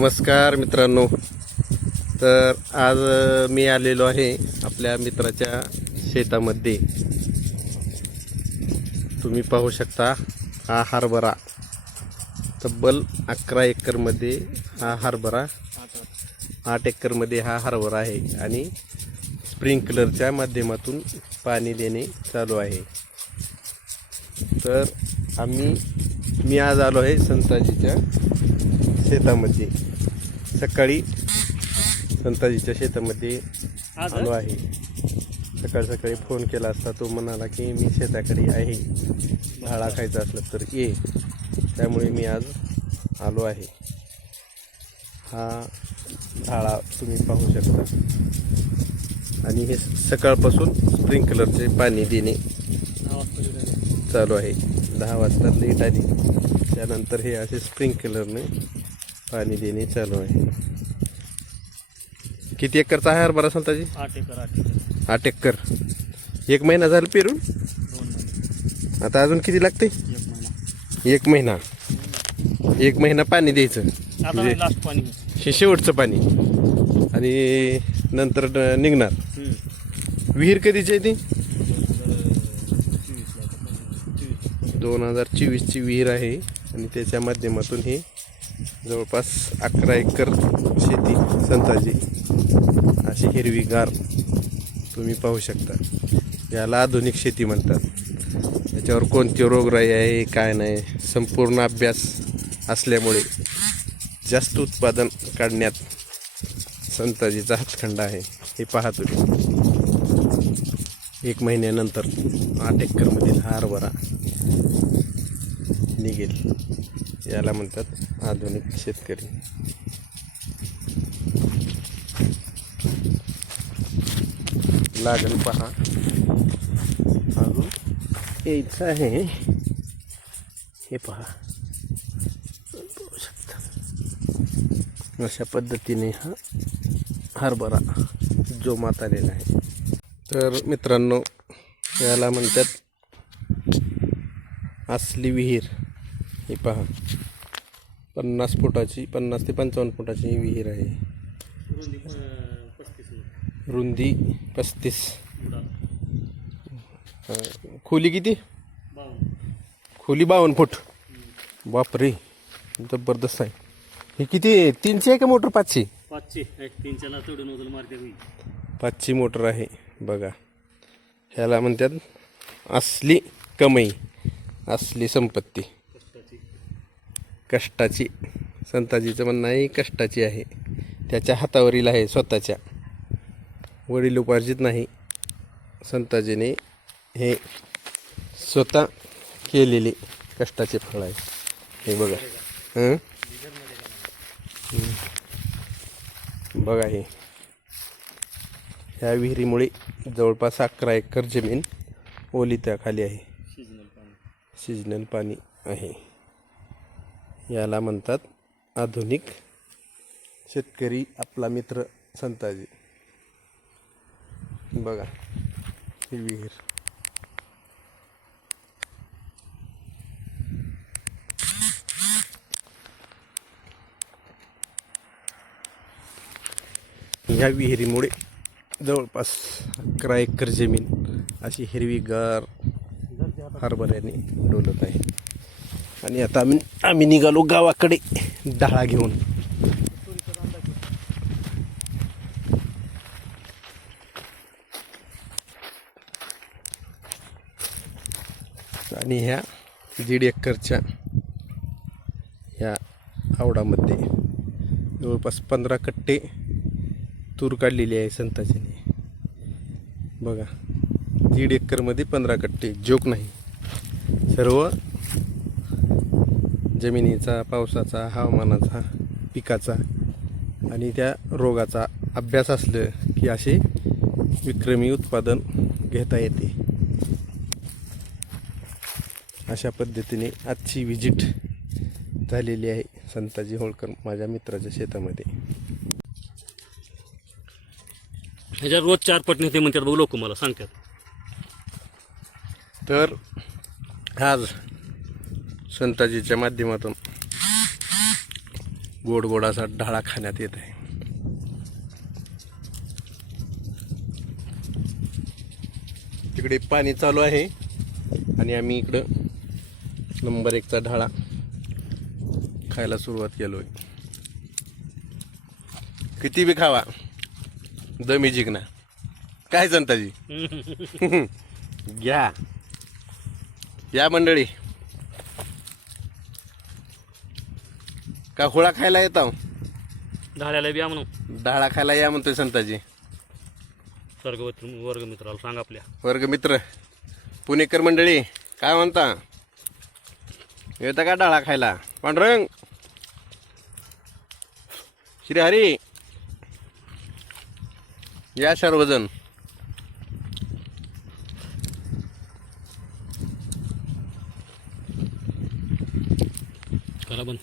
नमस्कार मित्रांनो. तर आज मी आलेलो आहे आपल्या मित्राच्या शेतामध्ये. तुम्ही पाहू शकता हा हरभरा तब्बल 11 एकरमध्ये हा हरभरा 8 एकरमध्ये हा हरभरा आहे आणि स्प्रिंकलरच्या माध्यमातून पाणी देणे चालू आहे. तर मी आज आलो आहे संताजीच्या शेतामध्ये. सकाळी संताजीच्या शेतामध्ये आलो आहे. सकाळी फोन केला असता तो म्हणाला की मी शेताकडे आहे, भाळा खायचा असलं तर ये. त्यामुळे मी आज आलो आहे. हा भाळा तुम्ही पाहू शकता आणि हे सकाळपासून स्प्रिंकलरचे पाणी देणे चालू आहे. 10 वाजता लेट आली, त्यानंतर हे असे स्प्रिंकलरने पाणी देणे चालू आहे. किती एकरचा आहे हरभरा संताजी? 8 एकर. 1 महिना झाला पेरून. आता अजून किती लागते? 1 महिना. 1 महिना पाणी द्यायचं, हे शेवटचं पाणी आणि नंतर निघणार. विहीर कधीची आहे ती? 2024ची विहीर आहे आणि त्याच्या माध्यमातून हे जवळपास 11 एकर शेती संताजी अशी हिरवीगार तुम्ही पाहू शकता. याला आधुनिक शेती म्हणतात. याच्यावर कोणती रोगराई आहे काय नाही संपूर्ण अभ्यास असल्यामुळे जास्त उत्पादन काढण्यात संताजीचा हातखंडा आहे. हे पहा तुम्ही. 1 महिन्यानंतर 8 एकरमधील हा हरभरा निघेल. याला म्हणतात आधुनिक शेतकरी. लागण पहा, अजून यायचं आहे. हे पहा, पाहू शकता. अशा पद्धतीने हा हरभरा जोमात आलेला आहे. तर मित्रांनो, याला म्हणतात असली विहीर. हे पहा, 50 फुटाची 50 ते 55 फुटाची विहीर आहे. रुंदी 35. खोली किती? खोली 52 फूट. बापरे, जबरदस्त आहे. हे किती 300 आहे का मोटर? 500. 500 मोटर आहे बघा. ह्याला म्हणतात असली कमाई, असली संपत्ती, कष्टाची. संताजीचं म्हणणं आहे कष्टाची आहे, त्याच्या हातावरील आहे, स्वतःच्या. वडील उपार्जित नाही. संताजीने हे स्वतः केलेले कष्टाचे फळ आहे. हे बघा. बघा, हे ह्या विहिरीमुळे जवळपास 11 एकर जमीन ओलिताखाली आहे. सिजनल पाणी आहे. याला म्हणतात आधुनिक शेतकरी, आपला मित्र संताजी. बघा ही विहीर. ह्या विहिरीमुळे जवळपास 11 एकर जमीन अशी हिरवीगार हरभऱ्याने डोलत आहे. आणि आता आम्ही निघालो गावाकडे डाळा घेऊन. आणि ह्या 1.5 एकरच्या ह्या आवडामध्ये जवळपास 15 कट्टे तूर काढलेली आहे संताजीने. बघा, 1.5 एकरमध्ये 15 कट्टे, जोक नाही. सर्व जमिनीचा, पावसाचा, हवामानाचा, पिकाचा आणि त्या रोगाचा अभ्यास असलं की असे विक्रमी उत्पादन घेता येते. अशा पद्धतीने आजची विजिट झालेली आहे संताजी होळकर माझ्या मित्राच्या शेतामध्ये. ह्याच्यात रोज 4 पट नेते म्हणतात बघ लोक, मला सांगतात. तर आज संताजीच्या माध्यमातून गोड गोड असा ढाळा खाण्यात येत आहे. तिकडे पाणी चालू आहे आणि आम्ही इकडं नंबर 1चा ढाळा खायला सुरुवात केलोय. किती बी खावा दमी जिंकना. काय संताजी घ्या या मंडळी. का होळा खायला येतो? ढाळ्याला बी या म्हणून ढाळा खायला या म्हणतोय संताजी. वर्ग मित्राला सांग आपल्या. वर्गमित्र पुणेकर मंडळी काय म्हणता? येतं का ढाळा खायला? पांडुरंग श्रीहरी या सर्वजण. करा बंद.